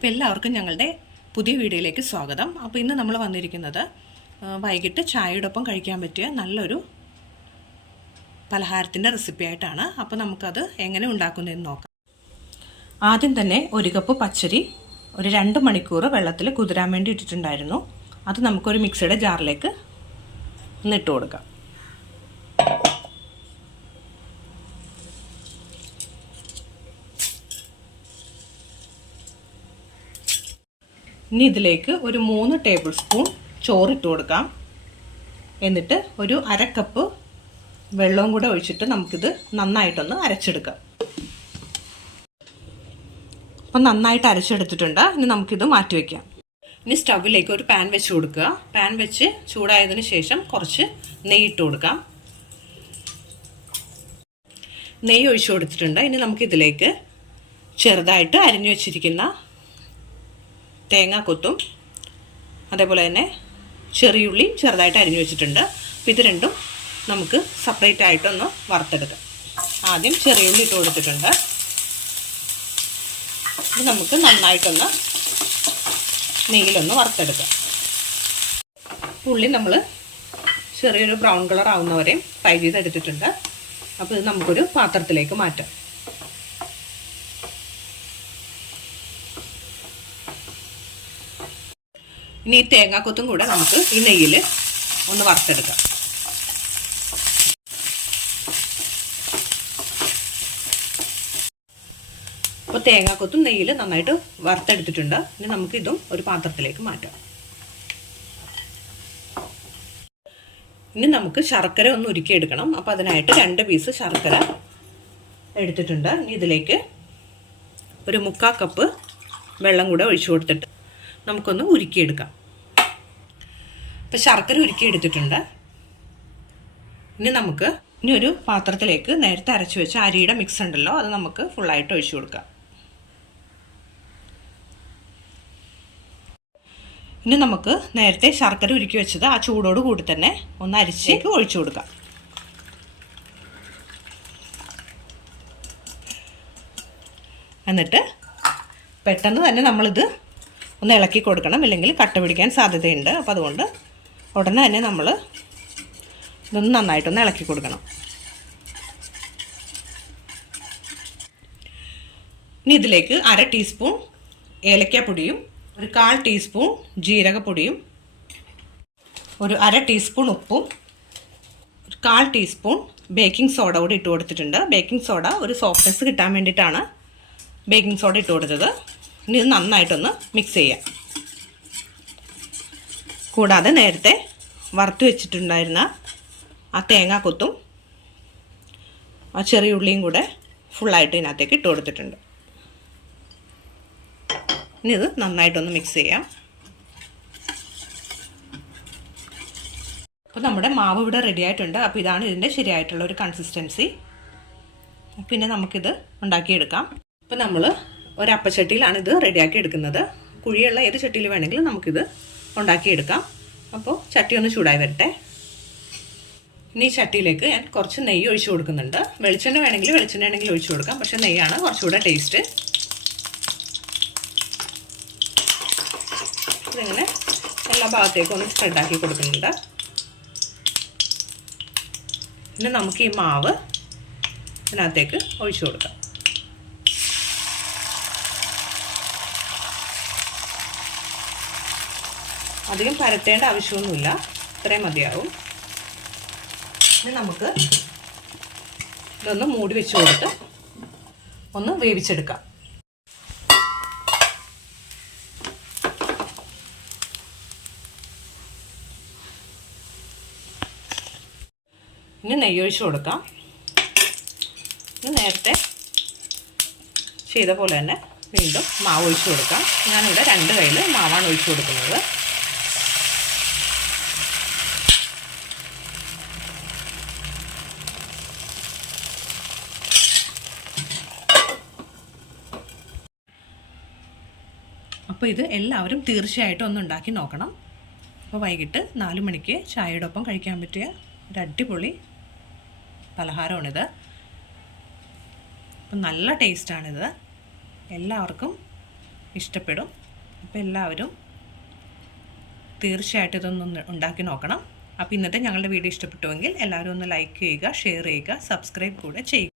അപ്പോൾ എല്ലാവർക്കും ഞങ്ങളുടെ പുതിയ വീഡിയോയിലേക്ക് സ്വാഗതം. അപ്പോൾ ഇന്ന് നമ്മൾ വന്നിരിക്കുന്നത് വൈകിട്ട് ചായയോടൊപ്പം കഴിക്കാൻ പറ്റിയ നല്ലൊരു പലഹാരത്തിന്റെ റെസിപ്പി ആയിട്ടാണ്. അപ്പോൾ നമുക്കത് എങ്ങനെ ഉണ്ടാക്കുന്നതെന്ന് നോക്കാം. ആദ്യം തന്നെ ഒരു കപ്പ് പച്ചരി ഒരു രണ്ട് മണിക്കൂർ വെള്ളത്തിൽ കുതിരാൻ വേണ്ടി ഇട്ടിട്ടുണ്ടായിരുന്നു. അത് നമുക്കൊരു മിക്സിയുടെ ജാറിലേക്ക് ഒന്ന് ഇട്ട് കൊടുക്കാം. ഇനി ഇതിലേക്ക് ഒരു മൂന്ന് ടേബിൾ സ്പൂൺ ചോറിട്ട് കൊടുക്കാം. എന്നിട്ട് ഒരു അരക്കപ്പ് കപ്പ് വെള്ളവും കൂടെ ഒഴിച്ചിട്ട് നമുക്കിത് നന്നായിട്ടൊന്ന് അരച്ചെടുക്കാം. അപ്പം നന്നായിട്ട് അരച്ചെടുത്തിട്ടുണ്ട്. ഇനി നമുക്കിത് മാറ്റി വയ്ക്കാം ഇനി സ്റ്റൗവിലേക്ക് ഒരു പാൻ വെച്ച് കൊടുക്കുക. പാൻ വെച്ച് ചൂടായതിന് ശേഷം കുറച്ച് നെയ്യ് ഇട്ട് കൊടുക്കാം. നെയ്യ് ഒഴിച്ചു കൊടുത്തിട്ടുണ്ട്. ഇനി നമുക്കിതിലേക്ക് ചെറുതായിട്ട് അരിഞ്ഞു വെച്ചിരിക്കുന്ന തേങ്ങാക്കൊത്തും അതേപോലെ തന്നെ ചെറിയുള്ളിയും ചെറുതായിട്ട് അരിഞ്ഞു വെച്ചിട്ടുണ്ട്. അപ്പോൾ ഇത് രണ്ടും നമുക്ക് സെപ്പറേറ്റ് ആയിട്ടൊന്ന് വറുത്തെടുക്കാം. ആദ്യം ചെറിയുള്ളി ഇട്ട് കൊടുത്തിട്ടുണ്ട്. ഇത് നമുക്ക് നന്നായിട്ടൊന്ന് നെയ്യിലൊന്ന് വറുത്തെടുക്കാം. ഉള്ളി നമ്മൾ ചെറിയൊരു ബ്രൗൺ കളർ ആവുന്നവരെയും ഫ്രൈ ചെയ്തെടുത്തിട്ടുണ്ട്. അപ്പോൾ ഇത് നമുക്കൊരു പാത്രത്തിലേക്ക് മാറ്റാം. ഇനി ഈ തേങ്ങാക്കൊത്തും കൂടെ നമുക്ക് ഈ നെയ്യിൽ ഒന്ന് വറുത്തെടുക്കാം. അപ്പോൾ തേങ്ങാക്കൊത്തും നെയ്യിൽ നന്നായിട്ട് വറുത്തെടുത്തിട്ടുണ്ട്. ഇനി നമുക്ക് ഇതും ഒരു പാത്രത്തിലേക്ക് മാറ്റാം. ഇനി നമുക്ക് ശർക്കര ഒന്ന് ഉരുക്കിയെടുക്കണം. അപ്പോൾ അതിനായിട്ട് രണ്ട് പീസ് ശർക്കര എടുത്തിട്ടുണ്ട്. ഇനി ഇതിലേക്ക് ഒരു മുക്കാൽ കപ്പ് വെള്ളം കൂടെ ഒഴിച്ചു കൊടുത്തിട്ട് നമുക്കൊന്ന് ഉരുക്കിയെടുക്കാം. അപ്പോൾ ശർക്കര ഉരുക്കിയെടുത്തിട്ടുണ്ട്. ഇനി നമുക്ക് ഇനി ഒരു പാത്രത്തിലേക്ക് നേരത്തെ അരച്ചു വെച്ച അരിയുടെ മിക്സ് ഉണ്ടല്ലോ അത് നമുക്ക് ഫുള്ളായിട്ട് ഒഴിച്ചു കൊടുക്കാം. ഇനി നമുക്ക് നേരത്തെ ശർക്കര ഉരുക്കി വെച്ചത് ആ ചൂടോട് കൂടി തന്നെ ഒന്ന് അരിച്ചേക്ക് ഒഴിച്ചു കൊടുക്കാം. എന്നിട്ട് പെട്ടെന്ന് തന്നെ നമ്മളിത് ഒന്ന് ഇളക്കി കൊടുക്കണം. ഇല്ലെങ്കിൽ കട്ട പിടിക്കാൻ സാധ്യതയുണ്ട്. അപ്പോൾ അതുകൊണ്ട് ഉടനെ തന്നെ നമ്മൾ ഇതൊന്ന് നന്നായിട്ടൊന്ന് ഇളക്കി കൊടുക്കണം. ഇനി ഇതിലേക്ക് അര ടീസ്പൂൺ ഏലക്കാപ്പൊടിയും ഒരു കാൽ ടീസ്പൂൺ ജീരകപ്പൊടിയും ഒരു അര ടീസ്പൂൺ ഉപ്പും ഒരു കാൽ ടീസ്പൂൺ ബേക്കിംഗ് സോഡ കൂടി ഇട്ട് കൊടുത്തിട്ടുണ്ട്. ബേക്കിംഗ് സോഡ ഒരു സോഫ്റ്റ്നെസ് കിട്ടാൻ വേണ്ടിയിട്ടാണ് ബേക്കിംഗ് സോഡ ഇട്ട് കൊടുത്തത്. ഇനി ഇത് നന്നായിട്ടൊന്ന് മിക്സ് ചെയ്യാം. കൂടാതെ നേരത്തെ വറുത്ത് വെച്ചിട്ടുണ്ടായിരുന്ന ആ തേങ്ങാക്കൊത്തും ആ ചെറിയ ഉള്ളിയും കൂടെ ഫുള്ളായിട്ട് ഇതിനകത്തേക്ക് ഇട്ട് കൊടുത്തിട്ടുണ്ട്. ഇനി ഇത് നന്നായിട്ടൊന്ന് മിക്സ് ചെയ്യാം. അപ്പോൾ നമ്മുടെ മാവ് ഇവിടെ റെഡി ആയിട്ടുണ്ട്. അപ്പോൾ ഇതാണ് ഇതിന്റെ ശരിയായിട്ടുള്ള ഒരു കൺസിസ്റ്റൻസി പിന്നെ നമുക്കിത് ഉണ്ടാക്കിയെടുക്കാം. അപ്പോൾ നമ്മൾ ഒരു അപ്പച്ചട്ടിയിലാണ് ഇത് റെഡിയാക്കി എടുക്കുന്നത്. കുഴിയുള്ള ഏത് ചട്ടിയിൽ വേണമെങ്കിലും നമുക്കിത് ഉണ്ടാക്കിയെടുക്കാം. അപ്പോൾ ചട്ടി ഒന്ന് ചൂടായി വരട്ടെ. ഇനി ഈ ചട്ടിയിലേക്ക് ഞാൻ കുറച്ച് നെയ്യ് ഒഴിച്ചു കൊടുക്കുന്നുണ്ട്. വെളിച്ചെണ്ണ വേണമെങ്കിൽ വെളിച്ചെണ്ണ ആണെങ്കിൽ ഒഴിച്ചു കൊടുക്കാം. പക്ഷേ നെയ്യാണ് കുറച്ചുകൂടെ ടേസ്റ്റ്. ഇതിങ്ങനെ എല്ലാ ഭാഗത്തേക്കും ഒന്ന് സ്പ്രെഡാക്കി കൊടുക്കുന്നുണ്ട്. പിന്നെ നമുക്ക് ഈ മാവ് ഇതിനകത്തേക്ക് ഒഴിച്ചു കൊടുക്കാം. അധികം പരത്തേണ്ട ആവശ്യമൊന്നുമില്ല. ഇത്രയും മതിയാവും. ഇനി നമുക്ക് ഇതൊന്ന് മൂടി വെച്ച് കൊടുത്ത് ഒന്ന് വേവിച്ചെടുക്കാം. ഇനി നെയ്യൊഴിച്ച് കൊടുക്കാം. ഇനി നേരത്തെ ചെയ്ത പോലെ തന്നെ വീണ്ടും മാവ് ഒഴിച്ചു കൊടുക്കാം. ഞാനിവിടെ രണ്ട് കയ്യിൽ മാവാണ് ഒഴിച്ചു കൊടുക്കുന്നത്. അപ്പോൾ ഇത് എല്ലാവരും തീർച്ചയായിട്ടും ഒന്ന് ഉണ്ടാക്കി നോക്കണം. അപ്പോൾ വൈകിട്ട് നാല് മണിക്ക് ചായയുടെ ഒപ്പം കഴിക്കാൻ പറ്റിയ ഒരു അടിപൊളി പലഹാരമാണിത്. അപ്പം നല്ല ടേസ്റ്റാണിത്. എല്ലാവർക്കും ഇഷ്ടപ്പെടും. അപ്പോൾ എല്ലാവരും തീർച്ചയായിട്ടും ഇതൊന്ന് ഉണ്ടാക്കി നോക്കണം. അപ്പോൾ ഇന്നത്തെ ഞങ്ങളുടെ വീഡിയോ ഇഷ്ടപ്പെട്ടുവെങ്കിൽ എല്ലാവരും ഒന്ന് ലൈക്ക് ചെയ്യുക ഷെയർ ചെയ്യുക സബ്സ്ക്രൈബ് കൂടെ ചെയ്യുക.